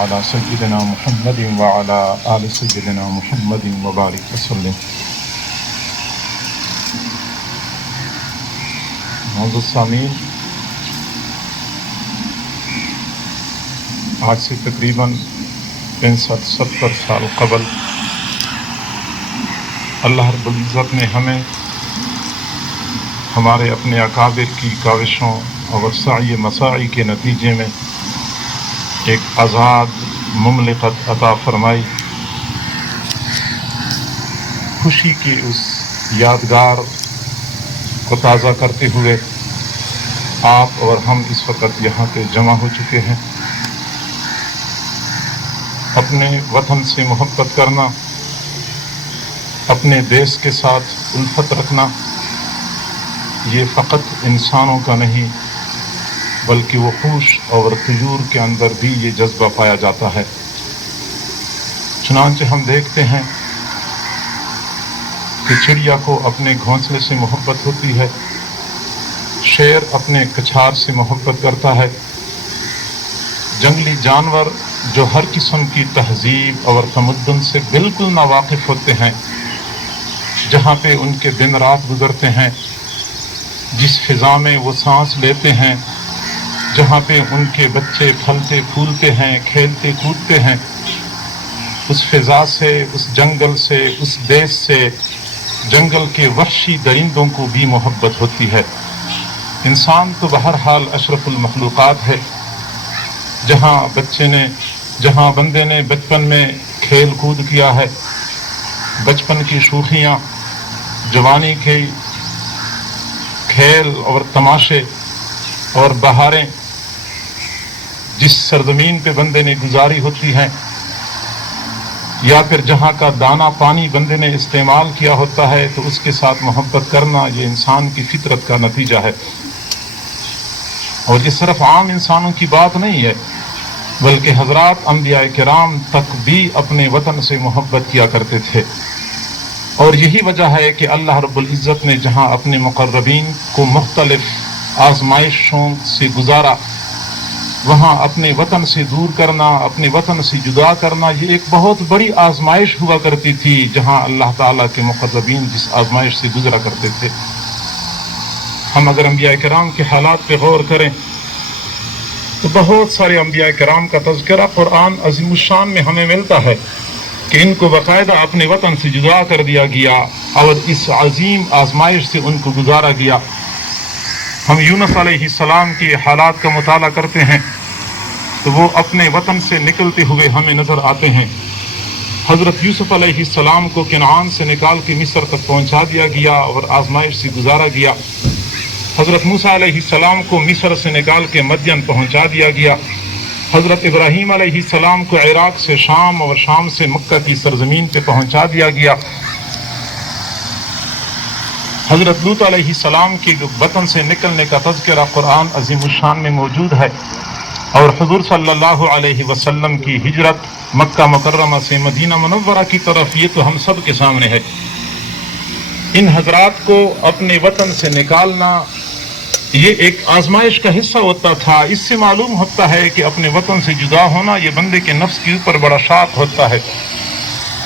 علی سیدنا محمد وعلی آل سیدنا محمد وبارک وسلم۔ معزز سامعین، آج سے تقریباً 65-70 سال قبل اللہ رب العزت نے ہمیں ہمارے اپنے اکابر کی کاوشوں اور سعی مساعی کے نتیجے میں ایک آزاد مملکت عطا فرمائی۔ خوشی کی اس یادگار کو تازہ کرتے ہوئے آپ اور ہم اس وقت یہاں پہ جمع ہو چکے ہیں۔ اپنے وطن سے محبت کرنا، اپنے دیش کے ساتھ الفت رکھنا، یہ فقط انسانوں کا نہیں بلکہ وحوش اور طیور کے اندر بھی یہ جذبہ پایا جاتا ہے۔ چنانچہ ہم دیکھتے ہیں کہ چڑیا کو اپنے گھونسلے سے محبت ہوتی ہے، شیر اپنے کچھار سے محبت کرتا ہے، جنگلی جانور جو ہر قسم کی تہذیب اور تمدن سے بالکل ناواقف ہوتے ہیں، جہاں پہ ان کے دن رات گزرتے ہیں، جس فضا میں وہ سانس لیتے ہیں، جہاں پہ ان کے بچے پھلتے پھولتے ہیں، کھیلتے کودتے ہیں، اس فضا سے، اس جنگل سے، اس دیش سے جنگل کے وحشی درندوں کو بھی محبت ہوتی ہے۔ انسان تو بہرحال اشرف المخلوقات ہے۔ جہاں بندے نے بچپن میں کھیل کود کیا ہے، بچپن کی شوخیاں، جوانی کے کھیل اور تماشے اور بہاریں جس سرزمین پہ بندے نے گزاری ہوتی ہیں، یا پھر جہاں کا دانہ پانی بندے نے استعمال کیا ہوتا ہے، تو اس کے ساتھ محبت کرنا یہ انسان کی فطرت کا نتیجہ ہے۔ اور یہ صرف عام انسانوں کی بات نہیں ہے، بلکہ حضرات انبیاء کرام تک بھی اپنے وطن سے محبت کیا کرتے تھے۔ اور یہی وجہ ہے کہ اللہ رب العزت نے جہاں اپنے مقربین کو مختلف آزمائشوں سے گزارا، وہاں اپنے وطن سے دور کرنا، اپنے وطن سے جدا کرنا، یہ ایک بہت بڑی آزمائش ہوا کرتی تھی، جہاں اللہ تعالیٰ کے مقربین جس آزمائش سے گزرا کرتے تھے۔ ہم اگر انبیاء کرام کے حالات پہ غور کریں تو بہت سارے انبیاء کرام کا تذکرہ قرآن عظیم الشان میں ہمیں ملتا ہے کہ ان کو باقاعدہ اپنے وطن سے جدا کر دیا گیا اور اس عظیم آزمائش سے ان کو گزارا گیا۔ ہم یونس علیہ السلام کے حالات کا مطالعہ کرتے ہیں تو وہ اپنے وطن سے نکلتے ہوئے ہمیں نظر آتے ہیں۔ حضرت یوسف علیہ السلام کو کنعان سے نکال کے مصر تک پہنچا دیا گیا اور آزمائش سے گزارا گیا۔ حضرت موسیٰ علیہ السلام کو مصر سے نکال کے مدین پہنچا دیا گیا۔ حضرت ابراہیم علیہ السلام کو عراق سے شام اور شام سے مکہ کی سرزمین پہ پہنچا دیا گیا۔ حضرت لوط علیہ السلام کی وطن سے نکلنے کا تذکرہ قرآن عظیم الشان میں موجود ہے، اور حضور صلی اللہ علیہ وسلم کی ہجرت مکہ مکرمہ سے مدینہ منورہ کی طرف، یہ تو ہم سب کے سامنے ہے۔ ان حضرات کو اپنے وطن سے نکالنا یہ ایک آزمائش کا حصہ ہوتا تھا۔ اس سے معلوم ہوتا ہے کہ اپنے وطن سے جدا ہونا یہ بندے کے نفس کے اوپر بڑا شاق ہوتا ہے۔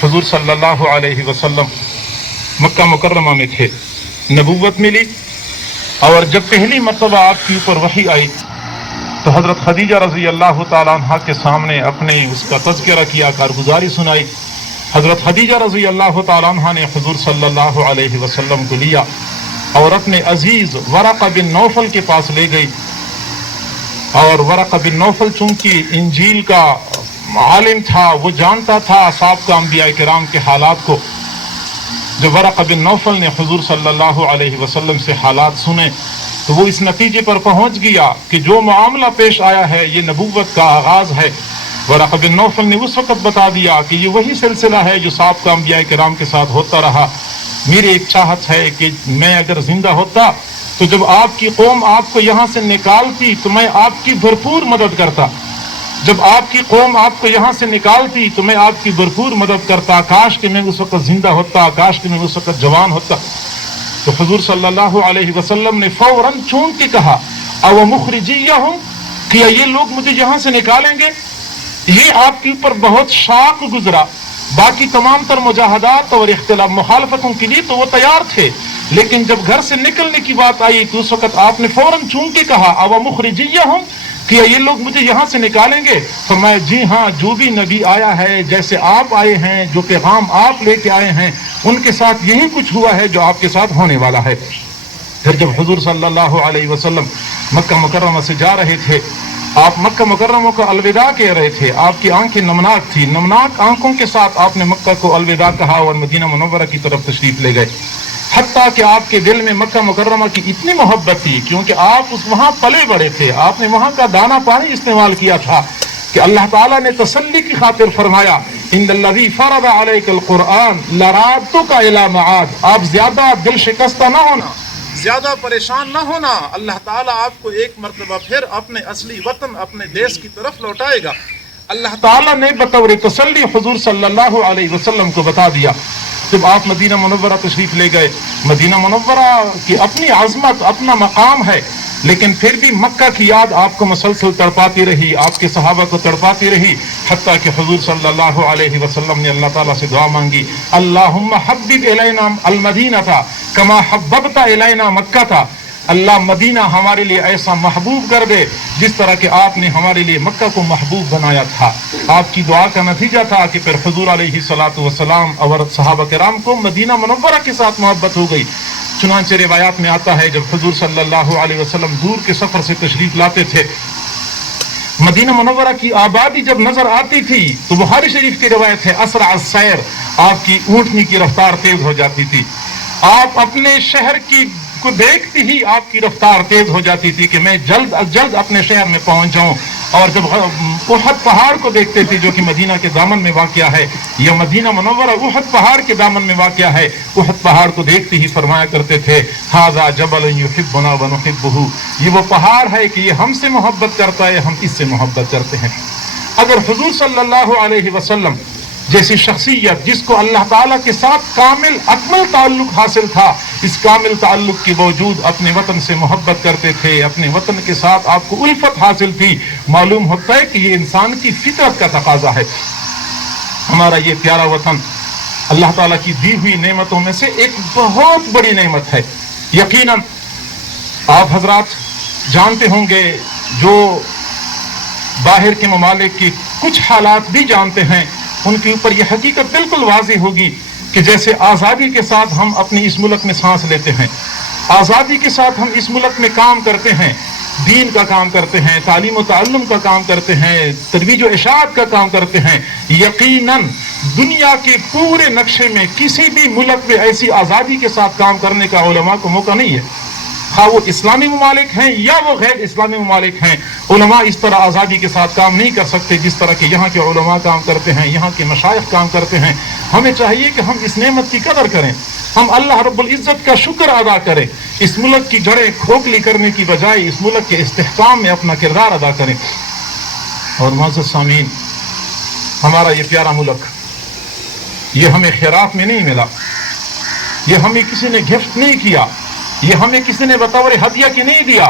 حضور صلی اللہ علیہ وسلم مکہ مکرمہ میں تھے، نبوت ملی، اور جب پہلی مرتبہ آپ کے اوپر وحی آئی تو حضرت خدیجہ رضی اللہ تعالیٰ عنہ کے سامنے اپنے اس کا تذکرہ کیا، کارگزاری سنائی۔ حضرت خدیجہ رضی اللہ تعالیٰ عنہ نے حضور صلی اللہ علیہ وسلم کو لیا اور اپنے عزیز ورقہ بن نوفل کے پاس لے گئی، اور ورقہ بن نوفل چونکہ انجیل کا عالم تھا، وہ جانتا تھا سابقہ انبیاء کرام کے حالات کو۔ جب ورقہ بن نوفل نے حضور صلی اللہ علیہ وسلم سے حالات سنے تو وہ اس نتیجے پر پہنچ گیا کہ جو معاملہ پیش آیا ہے یہ نبوت کا آغاز ہے۔ ورقہ بن نوفل نے اس وقت بتا دیا کہ یہ وہی سلسلہ ہے جو سابقہ انبیاء کرام کے ساتھ ہوتا رہا۔ میری ایک چاہت ہے کہ میں اگر زندہ ہوتا تو جب آپ کی قوم آپ کو یہاں سے نکالتی تو میں آپ کی بھرپور مدد کرتا، جب آپ کی قوم آپ کو یہاں سے نکالتی تو میں آپ کی بھرپور مدد کرتا، کاش کہ میں اس وقت زندہ ہوتا، کاش کہ میں اس وقت جوان ہوتا۔ تو حضور صلی اللہ علیہ وسلم نے فوراً چونک کے کہا، او مخرجیہم، کیا یہ لوگ مجھے یہاں سے نکالیں گے؟ یہ آپ کے اوپر بہت شاق گزرا. باقی تمام تر مجاہدات اور اختلاف مخالفتوں کے لیے تو وہ تیار تھے، لیکن جب گھر سے نکلنے کی بات آئی تو اس وقت آپ نے فوراً چون کے کہا او مخرجیہ ہوں، کہ یہ لوگ مجھے یہاں سے نکالیں گے؟ فرمایا جی ہاں، جو بھی نبی آیا ہے، جیسے آپ آئے ہیں، جو پیغام آپ لے کے آئے ہیں، ان کے ساتھ یہی کچھ ہوا ہے جو آپ کے ساتھ ہونے والا ہے. پھر جب حضور صلی اللہ علیہ وسلم مکہ مکرمہ سے جا رہے تھے، آپ مکہ مکرمہ کو الوداع کہہ رہے تھے، آپ کی آنکھیں نمناک تھی، نمناک آنکھوں کے ساتھ آپ نے مکہ کو الوداع کہا اور مدینہ منورہ کی طرف تشریف لے گئے. حتیٰ کہ آپ کے دل میں مکہ مکرمہ کی اتنی محبت تھی، کیونکہ آپ وہاں پلے بڑے تھے، آپ نے وہاں کا دانہ پانی استعمال کیا تھا، کہ اللہ تعالیٰ نے تسلی کی خاطر فرمایا ان الذی فرض علیک القرآن لرادتک الی معاد. آپ زیادہ دل شکستہ نہ ہونا، زیادہ پریشان نہ ہونا، اللہ تعالیٰ آپ کو ایک مرتبہ پھر اپنے اصلی وطن، اپنے دیش کی طرف لوٹائے گا. اللہ تعالیٰ نے بطور تسلی حضور صلی اللہ علیہ وسلم کو بتا دیا. جب آپ مدینہ منورہ تشریف لے گئے، مدینہ منورہ کی اپنی عظمت، اپنا مقام ہے، لیکن پھر بھی مکہ کی یاد آپ کو مسلسل تڑپاتی رہی، آپ کے صحابہ کو تڑپاتی رہی، حتیٰ کہ حضور صلی اللہ علیہ وسلم نے اللہ تعالیٰ سے دعا مانگی اللہم حبب الینا المدینہ کما حببت الینا مکہ تھا. اللہ مدینہ ہمارے لیے ایسا محبوب کر دے جس طرح کہ آپ نے ہمارے لیے مکہ کو محبوب بنایا تھا. آپ کی دعا کا نتیجہ تھا کہ پھر حضور علیہ الصلاۃ والسلام اور صحابہ کرام کو مدینہ منورہ کے ساتھ محبت ہو گئی. چنانچہ روایات میں آتا ہے جب حضور صلی اللہ علیہ وسلم دور کے سفر سے تشریف لاتے تھے، مدینہ منورہ کی آبادی جب نظر آتی تھی تو بخاری شریف کی روایت ہے اسرع السیر، آپ کی اونٹنی کی رفتار تیز ہو جاتی تھی. آپ اپنے شہر کی کو دیکھتی ہی آپ کی رفتار تیز ہو جاتی تھی کہ میں جلد از جلد اپنے شہر میں پہنچ جاؤں. اور جب احد پہاڑ کو دیکھتے تھے جو کہ مدینہ کے دامن میں واقع ہے، یا مدینہ منورہ احد پہاڑ کے دامن میں واقع ہے، احد پہاڑ کو دیکھتے ہی فرمایا کرتے تھے ھذا جبل یحبنا ونحبہ، یہ وہ پہاڑ ہے کہ یہ ہم سے محبت کرتا ہے، ہم اس سے محبت کرتے ہیں. اگر حضور صلی اللہ علیہ وسلم جیسی شخصیت جس کو اللہ تعالیٰ کے ساتھ کامل اکمل تعلق حاصل تھا، اس کامل تعلق کے باوجود اپنے وطن سے محبت کرتے تھے، اپنے وطن کے ساتھ آپ کو الفت حاصل تھی، معلوم ہوتا ہے کہ یہ انسان کی فطرت کا تقاضا ہے. ہمارا یہ پیارا وطن اللہ تعالیٰ کی دی ہوئی نعمتوں میں سے ایک بہت بڑی نعمت ہے. یقیناً آپ حضرات جانتے ہوں گے، جو باہر کے ممالک کی کچھ حالات بھی جانتے ہیں، ان کے اوپر یہ حقیقت بالکل واضح ہوگی کہ جیسے آزادی کے ساتھ ہم اپنی اس ملک میں سانس لیتے ہیں، آزادی کے ساتھ ہم اس ملک میں کام کرتے ہیں، دین کا کام کرتے ہیں، تعلیم و تعلم کا کام کرتے ہیں، ترویج و اشاعت کا کام کرتے ہیں، یقیناً دنیا کے پورے نقشے میں کسی بھی ملک میں ایسی آزادی کے ساتھ کام کرنے کا علماء کو موقع نہیں ہے. خواہ وہ اسلامی ممالک ہیں یا وہ غیر اسلامی ممالک ہیں، علماء اس طرح آزادی کے ساتھ کام نہیں کر سکتے جس طرح کہ یہاں کے علماء کام کرتے ہیں، یہاں کے مشائخ کام کرتے ہیں. ہمیں چاہیے کہ ہم اس نعمت کی قدر کریں، ہم اللہ رب العزت کا شکر ادا کریں، اس ملک کی جڑیں کھوکھلی کرنے کی بجائے اس ملک کے استحکام میں اپنا کردار ادا کریں. اور معزز سامعین، ہمارا یہ پیارا ملک یہ ہمیں خیرات میں نہیں ملا، یہ ہمیں کسی نے گفٹ نہیں کیا، یہ ہمیں کسی نے بطور ہدیہ کی نہیں دیا،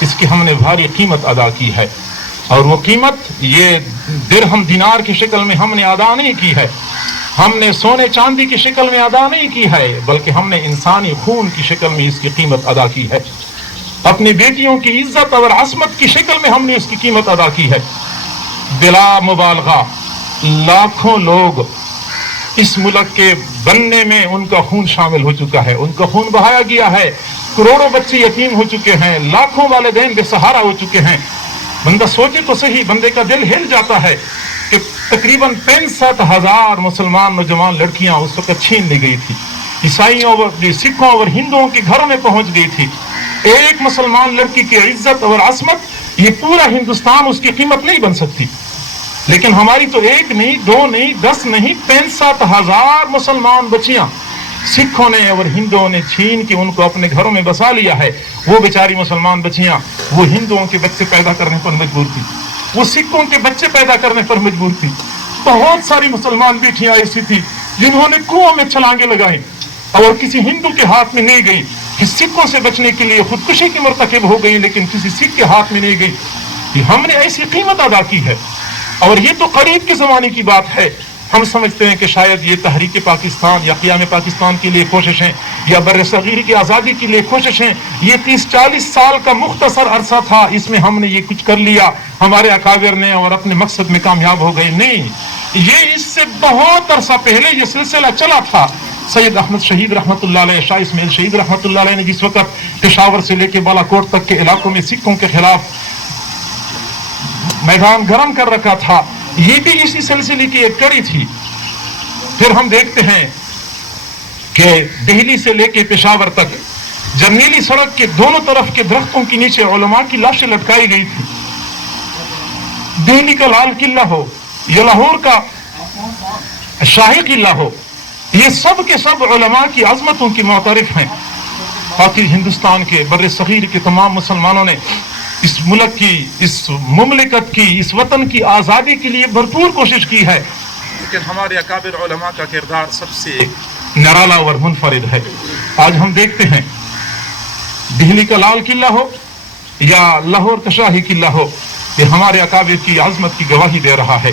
اس کی ہم نے بھاری قیمت ادا کی ہے. اور وہ قیمت یہ درہم دینار کی شکل میں ہم نے ادا نہیں کی ہے، ہم نے سونے چاندی کی شکل میں ادا نہیں کی ہے، بلکہ ہم نے انسانی خون کی شکل میں اس کی قیمت ادا کی ہے. اپنی بیٹیوں کی عزت اور عصمت کی شکل میں ہم نے اس کی قیمت ادا کی ہے. بلا مبالغہ لاکھوں لوگ اس ملک کے بننے میں ان کا خون شامل ہو چکا ہے، ان کا خون بہایا گیا ہے، کروڑوں بچے یتیم ہو چکے ہیں، لاکھوں والدین بے سہارا ہو چکے ہیں. بندہ سوچے تو صحیح، بندے کا دل ہل جاتا ہے کہ تقریباً 65,000 مسلمان نوجوان لڑکیاں اس وقت چھین لی گئی تھی، عیسائیوں اور سکھوں اور ہندوؤں کے گھروں میں پہنچ گئی تھی. ایک مسلمان لڑکی کی عزت اور عصمت یہ پورا ہندوستان اس کی قیمت نہیں بن سکتی. لیکن ہماری تو ایک نہیں، دو نہیں، 10 نہیں، 65,000 مسلمان بچیاں سکھوں نے اور ہندوؤں نے چھین کے ان کو اپنے گھروں میں بسا لیا ہے. وہ بیچاری مسلمان بچیاں وہ ہندوؤں کے بچے پیدا کرنے پر مجبور تھی، وہ سکھوں کے بچے پیدا کرنے پر مجبور تھی. بہت ساری مسلمان بیٹیاں ایسی تھی جنہوں نے کنویں میں چھلانگیں لگائیں اور کسی ہندو کے ہاتھ میں نہیں گئی، کہ سکھوں سے بچنے کے لیے خودکشی کی مرتکب ہو گئی، لیکن کسی سکھ کے ہاتھ میں نہیں گئی. ہم نے ایسی قیمت ادا کی ہے. اور یہ تو قریب کے زمانے کی بات ہے. ہم سمجھتے ہیں کہ شاید یہ تحریک پاکستان یا قیام پاکستان کے لیے کوششیں یا بر صغیر کی آزادی کے لیے کوششیں یہ 30-40 سال کا مختصر عرصہ تھا، اس میں ہم نے یہ کچھ کر لیا، ہمارے اکابر نے، اور اپنے مقصد میں کامیاب ہو گئے. نہیں، یہ اس سے بہت عرصہ پہلے یہ سلسلہ چلا تھا. سید احمد شہید رحمۃ اللہ علیہ، شاہ اسماعیل شہید رحمۃ اللہ علیہ نے جس وقت پشاور سے لے کے بالا کوٹ تک کے علاقوں میں سکھوں کے خلاف میدان گرم کر رکھا تھا، یہ بھی اسی سلسلے کی ایک کڑی تھی. پھر ہم دیکھتے ہیں کہ دہلی سے لے کے پشاور تک جرنیلی سڑک کے دونوں طرف کے درختوں کے نیچے علماء کی لاشیں لٹکائی گئی تھی. دہلی کا لال قلعہ ہو یا لاہور کا شاہی قلعہ ہو، یہ سب کے سب علماء کی عظمتوں کی معترف ہیں. باقی ہندوستان کے بر صغیر کے تمام مسلمانوں نے اس ملک کی، اس مملکت کی، اس وطن کی آزادی کے لیے بھرپور کوشش کی ہے، لیکن ہمارے اکابر علماء کا کردار سب سے نرالا اور منفرد ہے. آج ہم دیکھتے ہیں دہلی کا لال قلعہ ہو یا لاہور کا شاہی قلعہ ہو، یہ ہمارے اکابر کی عظمت کی گواہی دے رہا ہے.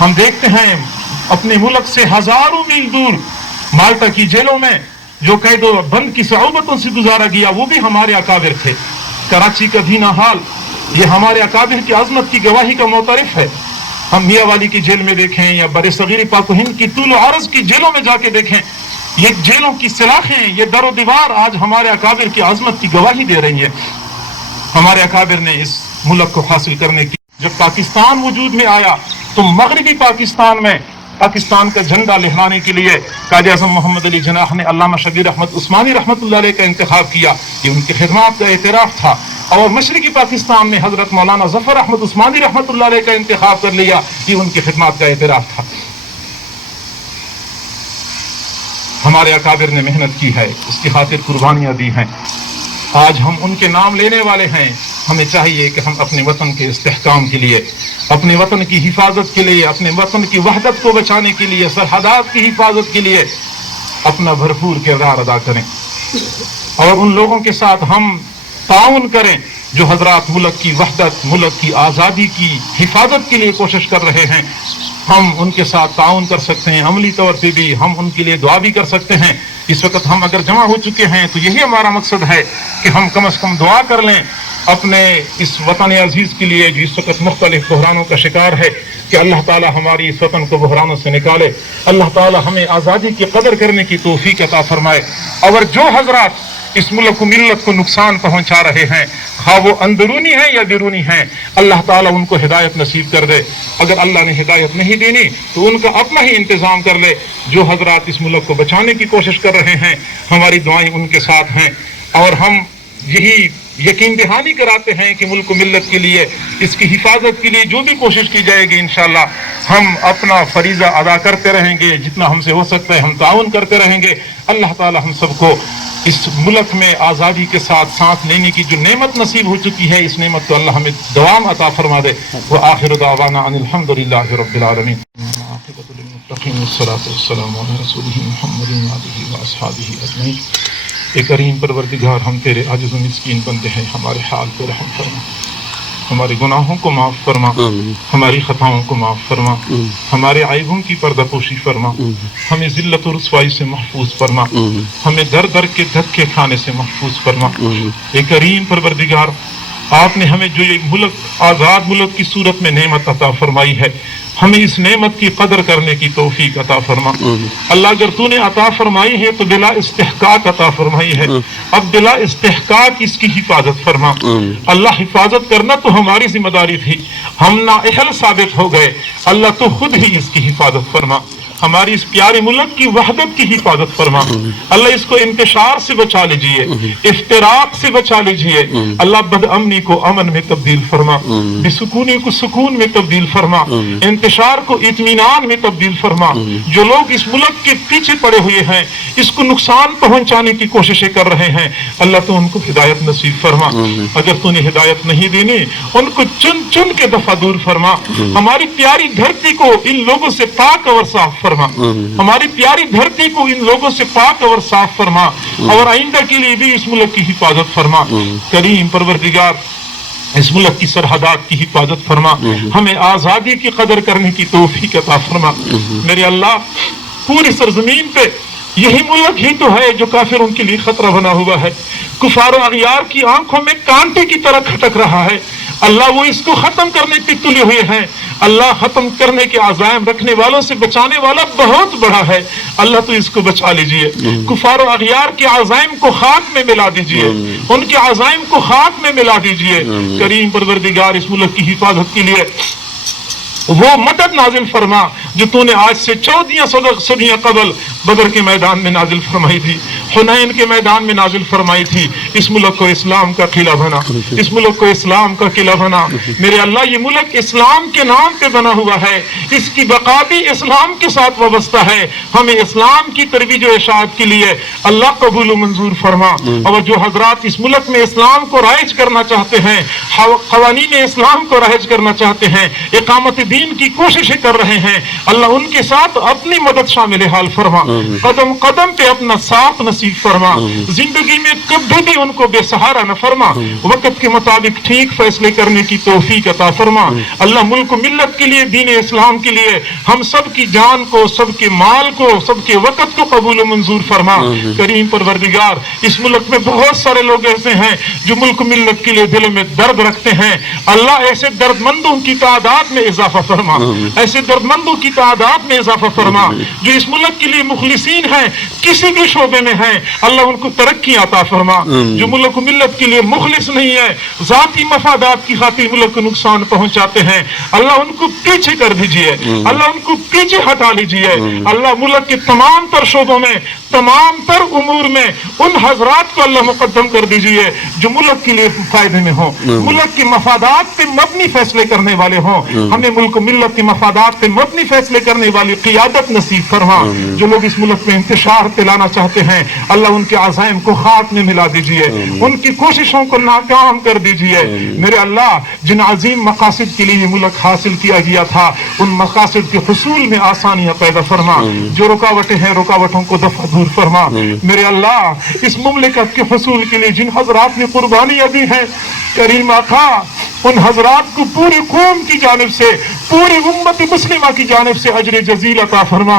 ہم دیکھتے ہیں اپنے ملک سے ہزاروں میل دور مالٹا کی جیلوں میں جو قید و بند کی صعوبتوں سے گزارا گیا، وہ بھی ہمارے اکابر تھے. کراچی کا دینا حال یہ ہمارے اکابر کی عظمت کی گواہی کا معترف ہے. ہم میاں والی کی جیل میں دیکھیں یا بر صغیر پاک و ہند کی طول و عرض کی جیلوں میں جا کے دیکھیں، یہ جیلوں کی سلاخیں، یہ در و دیوار آج ہمارے اکابر کی عظمت کی گواہی دے رہی ہیں. ہمارے اکابر نے اس ملک کو حاصل کرنے کی، جب پاکستان وجود میں آیا تو مغربی پاکستان میں پاکستان کا جھنڈا لہرانے کے لیے قائد اعظم محمد علی جناح نے علامہ شبیر احمد عثمانی رحمۃ اللہ علیہ کا انتخاب کیا. یہ ان کی خدمات کا اعتراف تھا. اور مشرقی پاکستان میں حضرت مولانا ظفر احمد عثمانی رحمۃ اللہ علیہ کا انتخاب کر لیا، یہ ان کی خدمات کا اعتراف تھا. ہمارے اکابر نے محنت کی ہے، اس کی خاطر قربانیاں دی ہیں. آج ہم ان کے نام لینے والے ہیں. ہمیں چاہیے کہ ہم اپنے وطن کے استحکام کے لیے، اپنے وطن کی حفاظت کے لیے، اپنے وطن کی وحدت کو بچانے کے لیے، سرحدات کی حفاظت کے لیے اپنا بھرپور کردار ادا کریں، اور ان لوگوں کے ساتھ ہم تعاون کریں جو حضرات ملک کی وحدت، ملک کی آزادی کی حفاظت کے لیے کوشش کر رہے ہیں. ہم ان کے ساتھ تعاون کر سکتے ہیں، عملی طور پہ بھی ہم ان کے لیے دعا بھی کر سکتے ہیں. اس وقت ہم اگر جمع ہو چکے ہیں تو یہی ہمارا مقصد ہے کہ ہم کم از کم دعا کر لیں اپنے اس وطن عزیز کے لیے جو اس وقت مختلف بحرانوں کا شکار ہے، کہ اللہ تعالی ہماری اس وطن کو بحرانوں سے نکالے. اللہ تعالی ہمیں آزادی کی قدر کرنے کی توفیق عطا فرمائے. اور جو حضرات اس ملک و ملت کو نقصان پہنچا رہے ہیں، خواہ وہ اندرونی ہیں یا بیرونی ہیں، اللہ تعالیٰ ان کو ہدایت نصیب کر دے. اگر اللہ نے ہدایت نہیں دینی تو ان کا اپنا ہی انتظام کر لے. جو حضرات اس ملک کو بچانے کی کوشش کر رہے ہیں، ہماری دعائیں ان کے ساتھ ہیں، اور ہم یہی یقین دہانی کراتے ہیں کہ ملک و ملت کے لیے، اس کی حفاظت کے لیے جو بھی کوشش کی جائے گی انشاءاللہ ہم اپنا فریضہ ادا کرتے رہیں گے. جتنا ہم سے ہو سکتا ہے ہم تعاون کرتے رہیں گے. اللہ تعالی ہم سب کو اس ملک میں آزادی کے ساتھ سانس لینے کی جو نعمت نصیب ہو چکی ہے، اس نعمت کو اللہ ہمیں دوام عطا فرما دے. وآخر دعوانا ان الحمدللہ رب العالمین. عاقبۃ للمتقین والصلاۃ والسلام علی رسولہ محمد وآلہ واصحابہ اجمعین. اے کریم پروردگار، ہم تیرے عاجز و مسکین بندے ہیں، ہمارے حال پہ رحم فرما، ہمارے گناہوں کو معاف فرما، ہماری خطاؤں کو معاف فرما، ہمارے عیبوں کی پردہ پوشی فرما، ہمیں ذلت و رسوائی سے محفوظ فرما، ہمیں در در کے دھکے کھانے سے محفوظ فرما. اے کریم پروردگار، آپ نے ہمیں جو یہ ملک، آزاد ملک کی صورت میں نعمت عطا فرمائی ہے، ہمیں اس نعمت کی قدر کرنے کی توفیق عطا فرما. اللہ اگر تو نے عطا فرمائی ہے تو بلا استحقاق عطا فرمائی ہے، اب بلا استحقاق اس کی حفاظت فرما. اللہ حفاظت کرنا تو ہماری ذمہ داری تھی، ہم نااہل ثابت ہو گئے. اللہ تو خود ہی اس کی حفاظت فرما. ہماری اس پیارے ملک کی وحدت کی حفاظت فرما. اللہ اس کو انتشار سے بچا لیجئے، افتراق سے بچا لیجئے. اللہ بد امنی کو امن میں تبدیل فرما، بے سکونی کو سکون میں تبدیل فرما، انتشار کو اطمینان میں تبدیل فرما. جو لوگ اس ملک کے پیچھے پڑے ہوئے ہیں، اس کو نقصان پہنچانے کی کوششیں کر رہے ہیں، اللہ تو ان کو ہدایت نصیب فرما. اگر تو نے ہدایت نہیں دینی، ان کو چن چن کے دفع دور فرما. ہماری پیاری دھرتی کو ان لوگوں سے پاک اور صاف فرما. ہماری پیاری دھرتی کو ان لوگوں سے پاک اور صاف فرما، اور آئندہ کے لیے بھی اس ملک کی حفاظت فرما. کریم پروردگار، اس ملک کی سرحدات کی حفاظت فرما، ہمیں آزادی کی قدر کرنے کی توفیق عطا فرما۔ میرے اللہ، پوری سرزمین پہ یہی ملک ہی تو ہے جو کافروں کے لیے خطرہ بنا ہوا ہے، کفار و اغیار کی آنکھوں میں کانٹے کی طرح کھٹک رہا ہے۔ اللہ وہ اس کو ختم کرنے پہ تلے ہوئے ہیں۔ اللہ ختم کرنے کے عزائم رکھنے والوں سے بچانے والا بہت بڑا ہے۔ اللہ تو اس کو بچا لیجئے، کفار و اغیار کے عزائم کو خاک میں ملا دیجئے، ان کے عزائم کو خاک میں ملا دیجئے۔ کریم پروردگار، اس ملک کی حفاظت کے لیے وہ مدد نازل فرما جو تو نے آج سے 14 صدیاں قبل بدر کے میدان میں نازل فرمائی تھی، حنین کے میدان میں نازل فرمائی تھی۔ اس ملک کو اسلام کا قلعہ بنا، اس ملک کو اسلام کا قلعہ بنا۔ میرے اللہ، یہ ملک اسلام کے نام پہ بنا ہوا ہے، اس کی بقا بھی اسلام کے ساتھ وابستہ ہے۔ ہمیں اسلام کی ترویج و اشاعت کے لیے اللہ قبول و منظور فرما، اور جو حضرات اس ملک میں اسلام کو رائج کرنا چاہتے ہیں، قوانین اسلام کو رائج کرنا چاہتے ہیں، اقامت دین کی کوششیں کر رہے ہیں، اللہ ان کے ساتھ اپنی مدد شامل حال فرما، قدم قدم پہ اپنا ساتھ نصیب فرما، زندگی میں کبھی بھی ان کو بے سہارا نہ فرما، وقت کے مطابق ٹھیک فیصلے کرنے کی توفیق عطا فرما۔ اللہ ملک و ملت کے لیے، دین اسلام کے لیے ہم سب کی جان کو، سب کے مال کو، سب کے وقت کو قبول و منظور فرما۔ کریم پروردگار، اس ملک میں بہت سارے لوگ ایسے ہیں جو ملک و ملت کے لیے دل میں درد رکھتے ہیں، اللہ ایسے درد مندوں کی تعداد میں اضافہ فرما، ایسے درد مندوں کی تعداد میں اضافہ فرما جو اس ملک کے لیے مخلصین ہیں، کسی بھی شعبے میں ہیں، اللہ ان کو ترقی عطا فرما۔ جو ملک و ملت کے لیے مخلص نہیں ہے، ذاتی مفادات کی خاطر ملک کو نقصان پہنچاتے ہیں، اللہ ان کو پیچھے کر دیجئے، اللہ ان کو پیچھے ہٹا لیجئے۔ اللہ ملک کے تمام تر شعبوں میں، تمام تر امور میں ان حضرات کو اللہ مقدم کر دیجئے جو ملک کے لیے فائدے میں ہوں، ملک کے مفادات پہ مبنی فیصلے کرنے والے ہوں۔ ہمیں ملک و ملت کے مفادات پہ مبنی فیصلے کرنے والی قیادت نصیب فرما۔ جو لوگ اس ملک میں انتشار پلانا چاہتے ہیں، اللہ ان کے عزائم کو خاک میں ملا دیجئے، ان کی کوششوں کو ناکام کر دیجئے۔ میرے اللہ، جن عظیم مقاصد کے لیے یہ ملک حاصل کیا گیا تھا، ان مقاصد کے حصول میں آسانیاں پیدا فرما، جو رکاوٹیں ہیں رکاوٹوں کو دفع دور فرما۔ میرے اللہ، اس مملکت کے حصول کے لیے جن حضرات نے قربانیاں دی ہیں، کریم آقا، ان حضرات کو پوری قوم کی جانب سے، پوری امت مسلمہ کی جانب سے اجر جزیل عطا فرما۔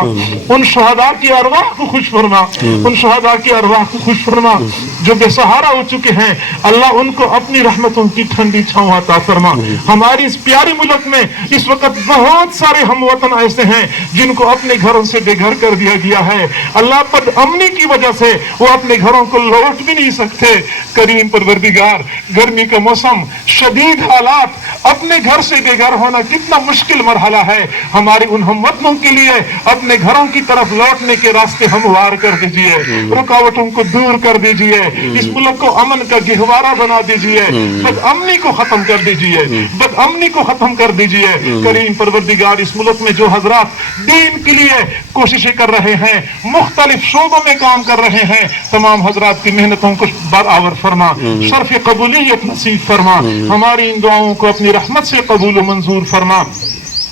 ان شہداء کی ارواح کو خوش فرما، ان شہداء کی ارواح کو خوش فرما جو بے سہارا ہو چکے ہیں، اللہ ان کو اپنی رحمتوں کی ٹھنڈی چھاؤں عطا فرما۔ ہماری اس پیارے ملک میں اس وقت بہت سارے ہم وطن ایسے ہیں جن کو اپنے گھروں سے بے گھر کر دیا گیا ہے، اللہ بد امنی کی وجہ سے وہ اپنے گھروں کو لوٹ بھی نہیں سکتے۔ کریم پروردگار، گرمی کا موسم، شدید حالات، اپنے گھر سے بے گھر ہونا کتنا مشکل مرحلہ ہے۔ ہمارے ان ہم وطنوں کے لیے اپنے گھروں کی طرف لوٹنے کے راستے ہموار کر دیجئے، رکاوٹوں کو دور کر دیجئے، اس ملک کو امن کا گہوارہ بنا دیجئے، بد امنی کو ختم کر دیجئے، بد امنی کو ختم کر دیجئے۔ کریم پروردگار، اس ملک میں جو حضرات دین کے لیے کوششیں کر رہے ہیں، مختلف شعبوں میں کام کر رہے ہیں، تمام حضرات کی محنتوں کو برآور فرما، شرف قبولیت نصیب فرما، ہماری ان دعاؤں کو اپنی رحمت سے قبول و منظور فرما۔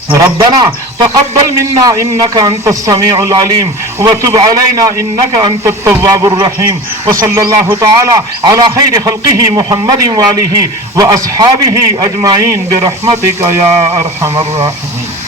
ربنا تقبل منا انك انت السميع العليم وتب علينا انك انت التواب الرحيم وصلى الله تعالى على خير خلقه محمد وآله واصحابه اجمعين برحمتك يا ارحم الراحمين۔